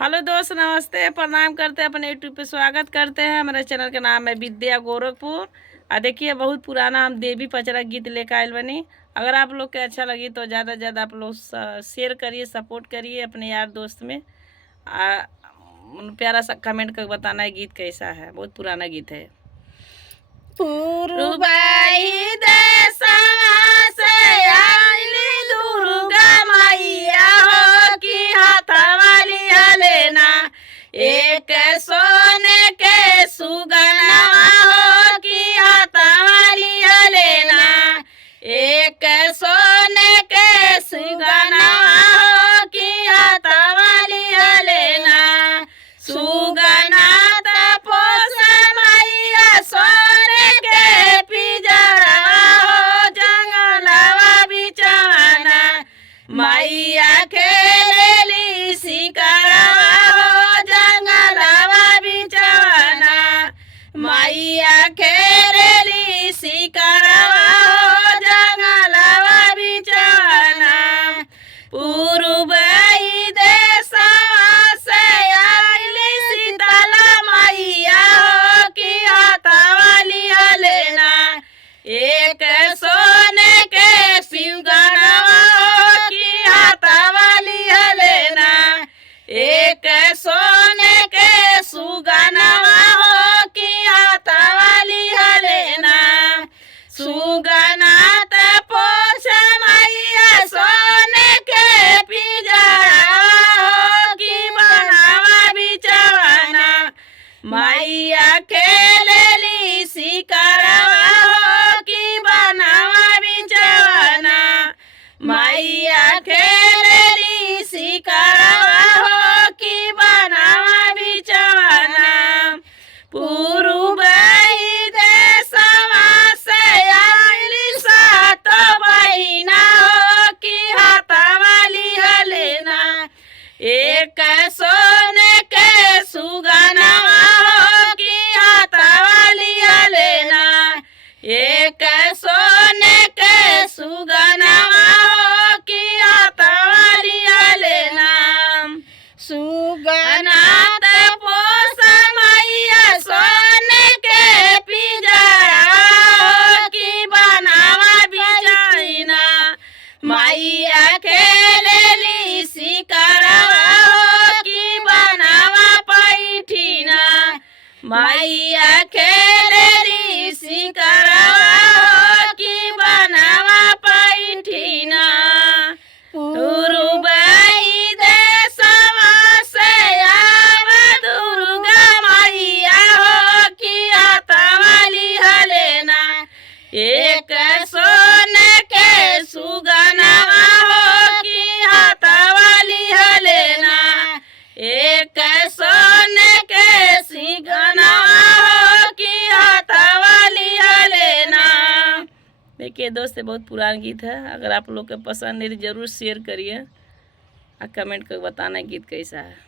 Hello दोस्त, नमस्ते, प्रणाम करते हैं, अपने यूट्यूब पे स्वागत करते हैं। मेरे चैनल का नाम है विद्या गोरखपुर। देखिए, बहुत पुराना हम देवी पचरा गीत लेकर आयल बनी। अगर आप लोग के अच्छा लगी तो ज़्यादा से ज़्यादा आप लोग शेयर करिए, सपोर्ट करिए अपने यार दोस्त में। प्यारा सा कमेंट कर बताना है गीत कैसा है। बहुत पुराना गीत है। एक सोने के सुगना हो कि हाथवाली लेना, एक सोने के सुगना हो कि हाथवाली लेना। सुगना तपोस मैया सोने के पिजरा हो जंगलवा बिचाना। मैया खेलेली शिकारवा मैया खेरेली शिकारवा हो जंगलवा बिचाना। पूर्व देशवा से आइली शीतला मैया हो कि हाथवाली लेना। एक सोने के सुगनवा हो कि हाथवाली लेना, एक सोने के सुगनवा सुगना तपोस मैया सोने के पिजरा हो कि बनावा बिचाना। मैया खेलेली शिकारवा हो कि बनावा बिचाना। मैया खेलेली शिकारवा हो कि बनावा बिचाना। पूर्व एक सोने के सुगना हो कि हाथवाली लेना, एक सोने के सुगना हो कि हाथवाली लेना। सुगना तपोस मैया सोने के पिजरा हो कि बनावा बिचाना। मैया खेलेली शिकारवा मैया खेलेली शिकारवा हो कि बनावा पैठिना। पूर्वई देशवा से आव दुर्गा मैया हो कि हाथवाली लेना। एक सोने के सुगनवा हो कि हाथवाली लेना, एक सोने के सिगना हो कि हाथवाली लेना। देखिए दोस्त, बहुत पुराना गीत है। अगर आप लोग के पसंद है तो ज़रूर शेयर करिए और कमेंट कर बताना गीत कैसा है।